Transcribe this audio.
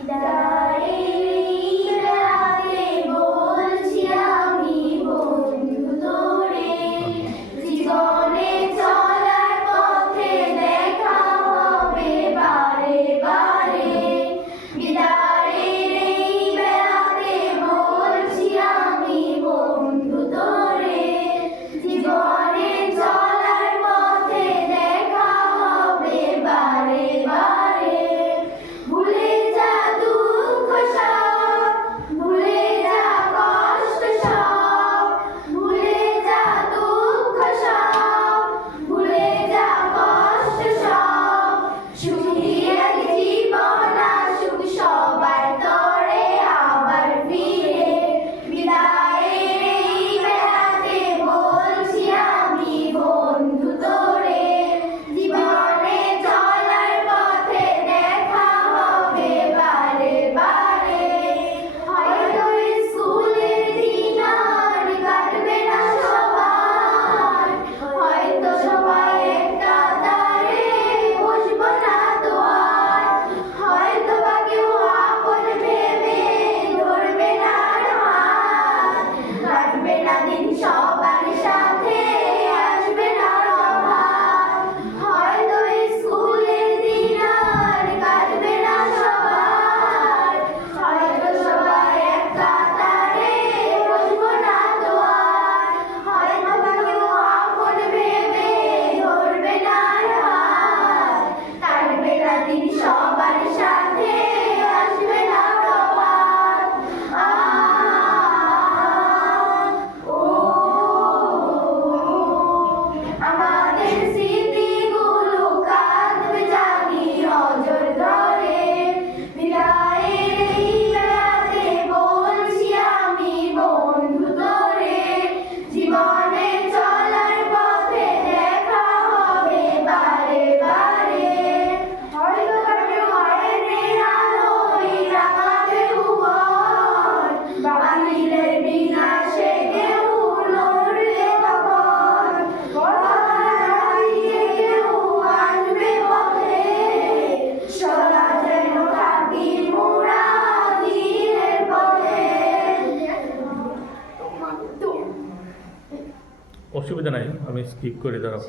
Hidayah অসুবিধা নাই আমি স্কিপ করে দাঁড়াবো।